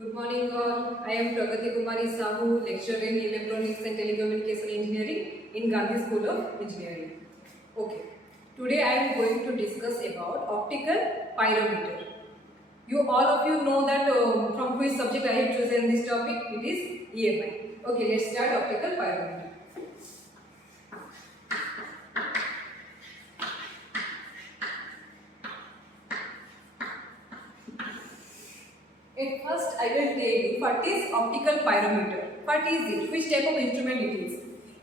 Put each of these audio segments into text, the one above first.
Good morning all. I am Pragati Kumari Sahu, lecturer in Electronics and Telecommunication Engineering in Gandhi School of Engineering. Okay. Today I am going to discuss about optical pyrometer. You all of you know that from which subject I have chosen this topic. It is EMI. Okay, let's start optical pyrometer. At first, I will tell you what is optical pyrometer. What is it? Which type of instrument it is?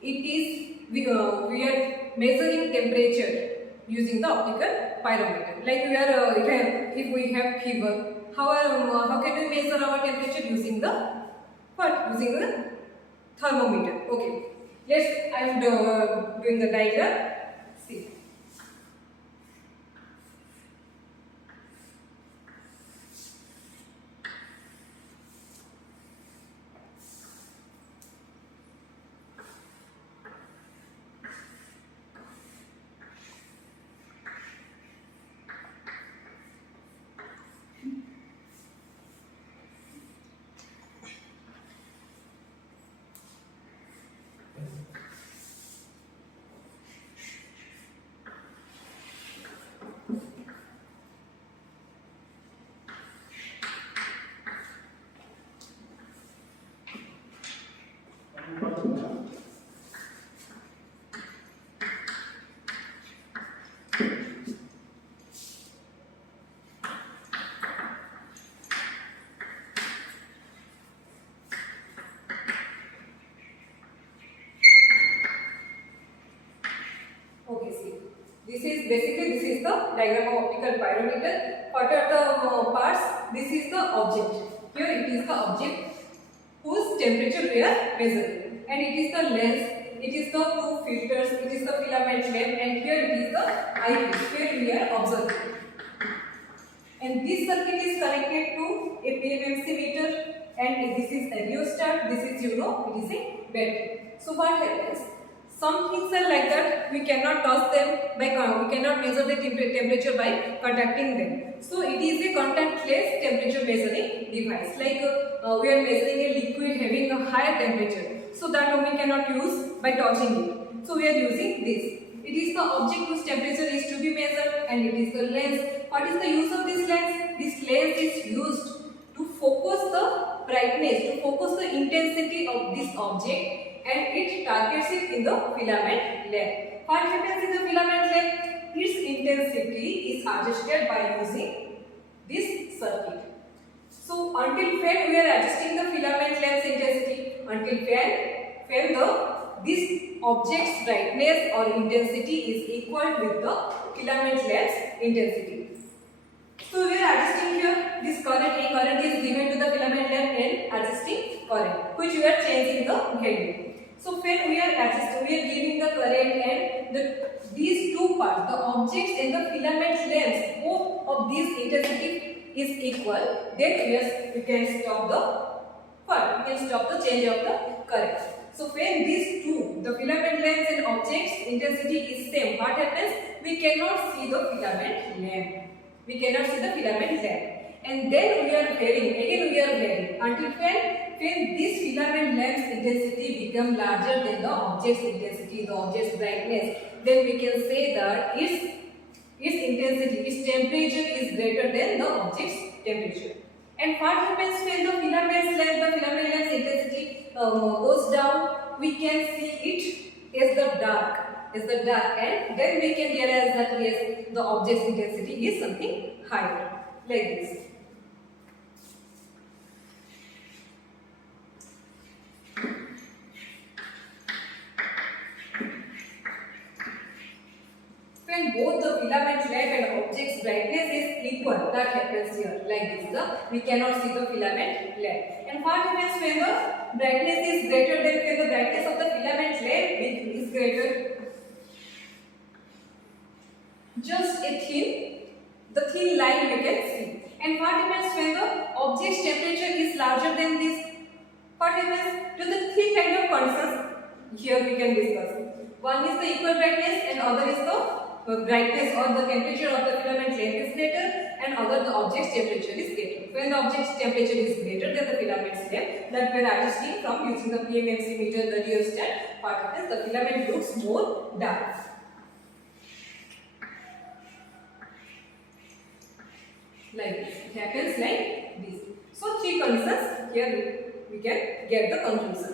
It is we are measuring temperature using the optical pyrometer. Like if we have fever, how can we measure our temperature using the what? Using the thermometer. Okay. I am doing the diagram. See. Okay, see. This is the diagram of optical pyrometer. What are the parts? This is the object. Here it is the object whose temperature we are measuring, and it is the lens. It is the two filters. It is the filament lamp, and here it is the eyepiece where we are observing. And this circuit is connected to a PMMC meter, and this is a rheostat. This is it is a battery. So what happens? Some things are like that, we cannot touch them we cannot measure the temperature by contacting them. So it is a contactless temperature measuring device. Like we are measuring a liquid having a higher temperature, so that we cannot use by touching it. So we are using this. It is the object whose temperature is to be measured, and it is the lens. What is the use of this lens? This lens is used to focus the brightness, to focus the intensity of this object, and it targets it in the filament lamp. What happens in the filament lamp? Its intensity is adjusted by using this circuit. So until when we are adjusting the filament lamp's intensity, until when this object's brightness or intensity is equal with the filament lamp's intensity. So we are adjusting here this current. A current is given to the filament lamp and adjusting current, which we are changing the value. So when we are giving the current, and these two parts, the objects and the filament lamps, both of these intensity is equal, then we can stop the change of the current. So when these two, the filament lamps and objects intensity is same, what happens? We cannot see the filament lamp. And then we are varying until when this filament lamp's intensity become larger than the object's intensity, the object's brightness, then we can say that its intensity, its temperature is greater than the object's temperature. And what happens when the filament lamp's intensity goes down? We can see it as the dark, and then we can realize that yes, the object's intensity is something higher, like this. When both the filament lamp and object's brightness is equal, that happens here, like this. We cannot see the filament lamp. And what happens when the brightness is greater than when the brightness of the filament lamp is greater? Just the thin line we can see. And what happens when the object's temperature is larger than this? What happens to the three kind of conditions? Here we can discuss. One is the equal brightness, and other is the brightness or the temperature of the filament lamp is greater, and other the object's temperature is greater. When the object's temperature is greater than the filament's length that we are adjusting from using the PMMC meter, the rheostat, what happens? The filament looks more dark. Like this. It happens like this. So three conditions here we can get the conclusion.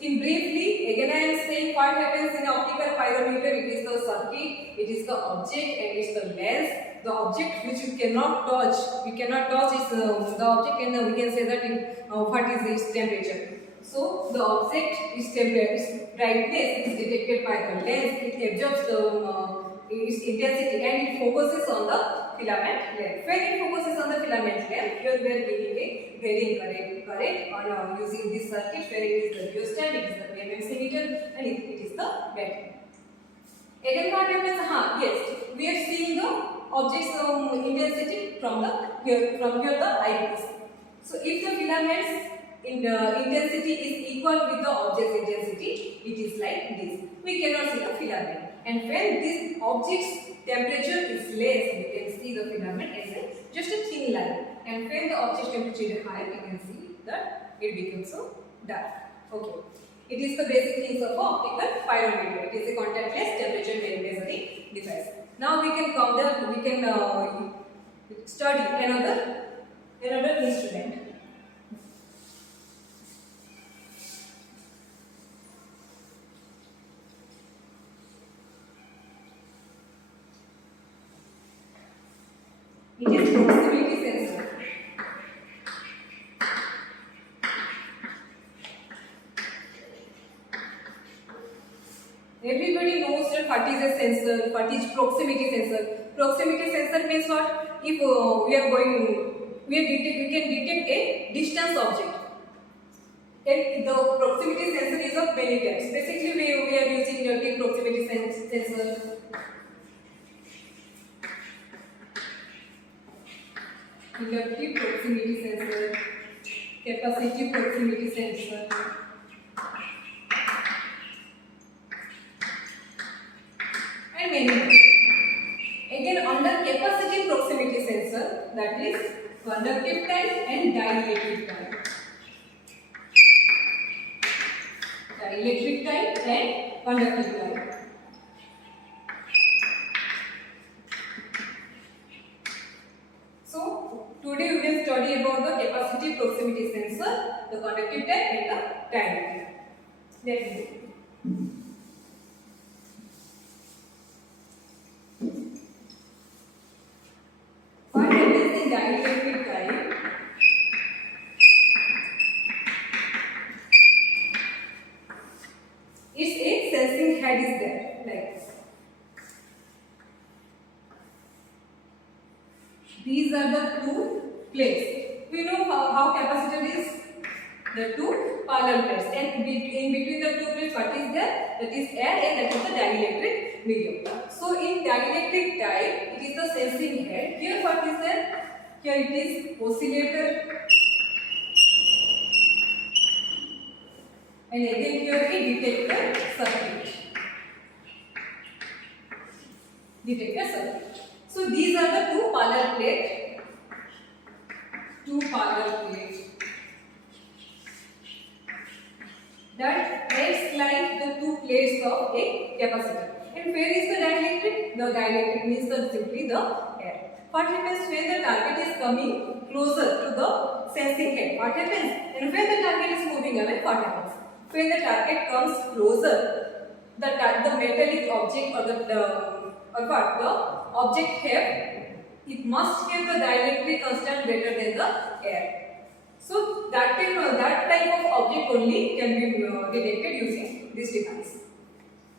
In briefly, again I am saying what happens in optical pyrometer. It is the circuit, it is the object, and it is the lens. The object which you cannot touch, we cannot touch is the object, and we can say that what is its temperature. So the object is temperature, its brightness is detected by the lens. It absorbs its intensity and it focuses on the filament length. When it focuses on the filament length, here we are giving a varying current on using this circuit where it is the rheostat, it is the PMMC meter, and it is the battery. Again, what happens? Yes, we are seeing the object's intensity from here the eyepiece. So if the filament's intensity is equal with the object's intensity, it is like this. We cannot see the filament. And when this object's temperature is less, we can see the filament as just a thin line. And when the object's temperature is high, we can see that it becomes so dark. Okay. It is the basic things of optical pyrometer. It is a contactless temperature measuring device. Now we can come there. We can study another instrument. It is proximity sensor. Everybody knows that what is a sensor, what is proximity sensor. Proximity sensor means what? If we can detect a distance object. And the proximity sensor is of many types. Basically, we are using relative proximity sensor. Inductive proximity sensor, capacitive proximity sensor, and many more. Again, under capacitive proximity sensor, that is conductive type and dielectric type. Dielectric type and conductive type. Today we will study about the capacitive proximity sensor, the conductive type and the dielectric. Let me see. What happens in dielectric type? It's a sensing head is there, like this. These are the two plates. We know how capacitor is. The two parallel plates, and in between the two plates, what is there? That is air, and that is the dielectric medium. So in dielectric type, it is the sensing head. Here what is there? Here it is oscillator, and again here a detector circuit. Detector circuit. So these are the two parallel plates. That acts like the two plates of a capacitor. And where is the dielectric? The dielectric means simply the air. What happens when the target is coming closer to the sensing head? What happens? And when the target is moving away, what happens? When the target comes closer, the metallic object or the object have, it must have the dielectric constant greater than the air. So that type of object only can be detected using this device.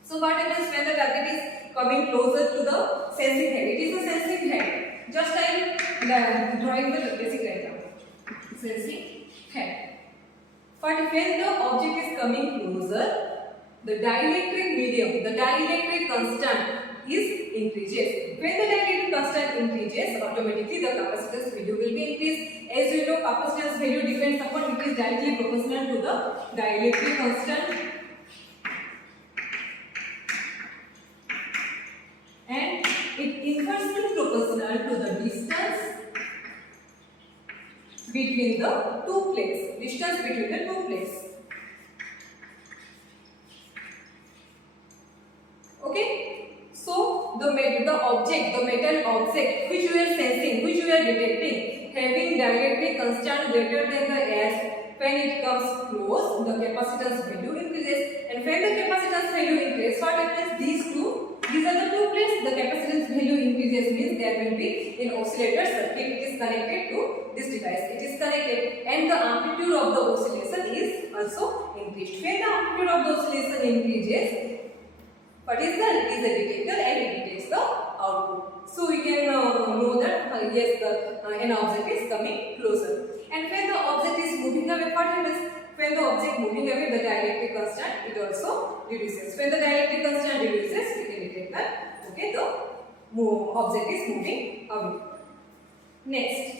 So what happens when the target is coming closer to the sensing head? It is a sensing head. Just I am drawing the basic diagram. Sensing head. But when the object is coming closer, the dielectric medium, the dielectric constant increases. When the dielectric constant increases, automatically the capacitor's value will be increased. As you know, capacitor's value depends upon, it is directly proportional to the dielectric constant. And it inversely proportional to the distance two plates, distance between the two plates. Okay, so the metal object which we are sensing, which we are detecting, having dielectric constant greater than the air, when it comes close, the capacitance value increases, and when the capacitance value increases, what happens? These are the two plates. The capacitance value increases means there will be in oscillator circuit. It is connected to this device. It is connected, and the amplitude of the oscillation is also increased. When the amplitude of the oscillation increases, what is that? It is a detector and it detects the output. So we can know that yes, an object is coming closer. And when the object is moving away, what happens? When the object moving away, the dielectric constant it also reduces. When the dielectric constant reduces, we can detect that okay, the object is moving away. Next.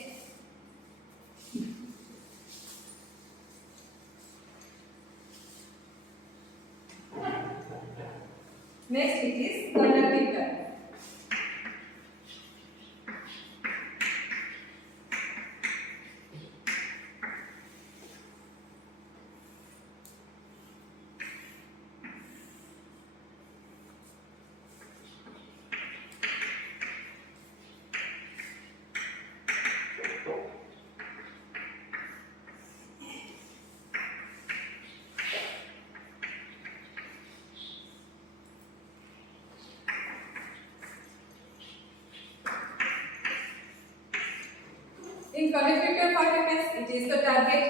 Next it is conductive type. In conductive type, what happens? It is the target,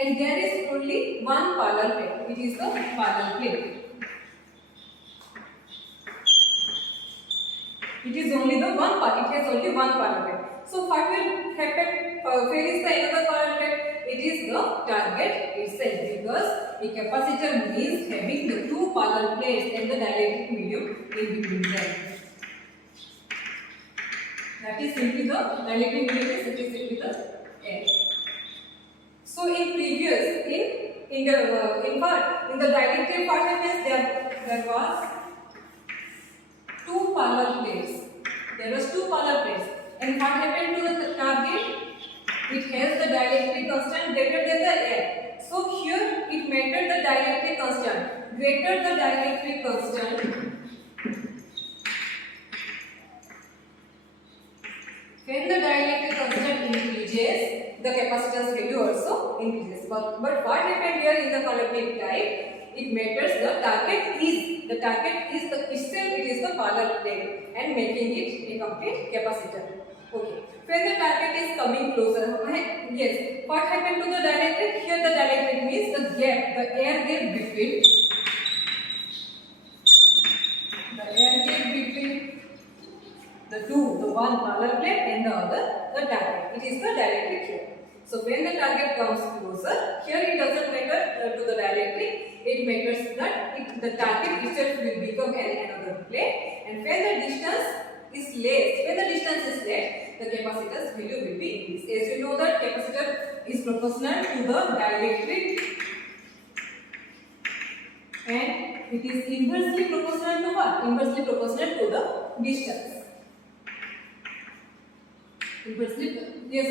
and there is only one parallel plate. It is the parallel plate. It is only the one part. It has only one parallel plate. So what will happen? Where is the another parallel plate? It is the target itself, because a capacitor means having the two parallel plates and the dielectric medium in between them. That is simply the dielectric medium. It is simply the air. So in previous in the dielectric part happens, there was two parallel plates. There was two parallel plates, and what happened to the target? It has the dielectric constant greater than the air. So here it mattered the dielectric constant. Greater the dielectric constant, when the dielectric constant increases, the capacitance value also increases. But what happened here in the conductive type? It matters the target is itself. It is the parallel plate and making it a complete capacitor. Okay. When the target is coming closer, yes. What happened to the dielectric? Here the dielectric means the gap, the air gap between the one parallel plate and the other the target. It is the dielectric here. So when the target comes closer, here it doesn't matter to the dielectric. It matters that the target itself will become another plate, and when the distance is less, the capacitance value will be increased. As you know that capacitor is proportional to the dielectric, and it is inversely proportional to what? Inversely proportional to the distance. Inversely, yes,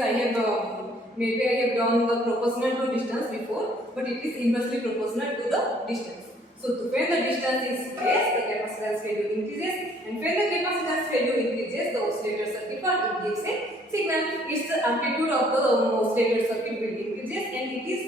maybe I have done the proportional to distance before, but it is inversely proportional to the distance. So when the distance is less, the capacitance value increases, and when the capacitance value increases, the oscillator circuit gives a signal. Its amplitude of the oscillator circuit will increases, and it is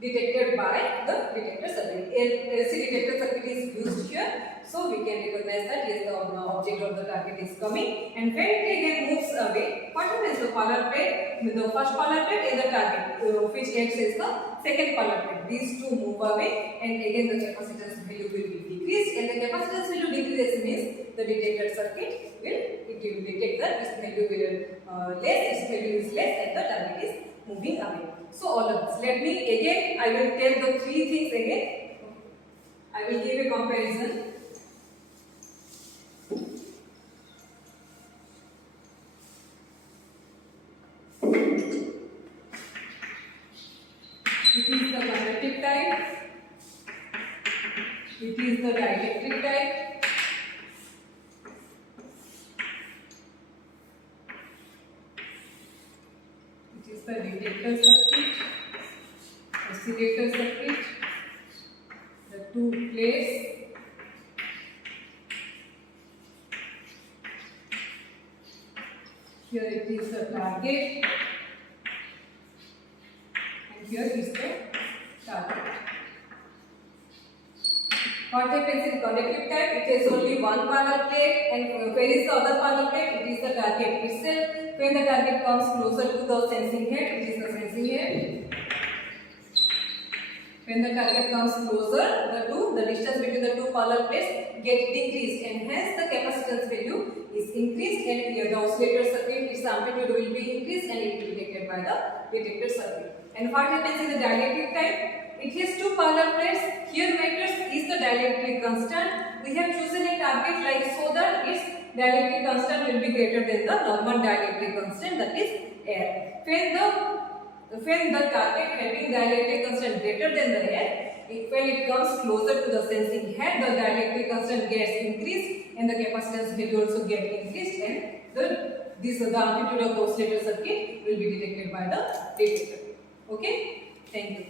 detected by the detector circuit. LC detector circuit is used here, so we can recognize that yes, the object of the target is coming, and when it again moves away, what happens? The parallel plate, the first parallel plate is the target, which acts as the second parallel plate. These two move away, and again the capacitance value will be decreased, and the capacitance value decreases means the detector circuit will detect that its value will its value is less, and the target is moving away. So all of this. Let me again, I will tell the three things again. I will give a comparison. It is the conductive type. It is the dielectric type. It is the detector circuit. detector circuit, the two plates. Here it is the target, and here is the target. What happens in conductive type? It has only one parallel plate, and where is the other parallel plate? It is the target itself. When the target comes closer to the sensing head, it is the sensing head. When the target comes closer, the distance between the two parallel plates get decreased, and hence the capacitance value is increased, and here the oscillator circuit, its amplitude will be increased, and it will be detected by the detector circuit. And what happens in the dielectric type? It has two parallel plates. Here matters is the dielectric constant. We have chosen a target like so that its dielectric constant will be greater than the normal dielectric constant, that is air. When the target having dielectric constant greater than the air, when it comes closer to the sensing head, the dielectric constant gets increased, and the capacitance value also gets increased, and the amplitude of the oscillator circuit will be detected by the detector. Okay, thank you.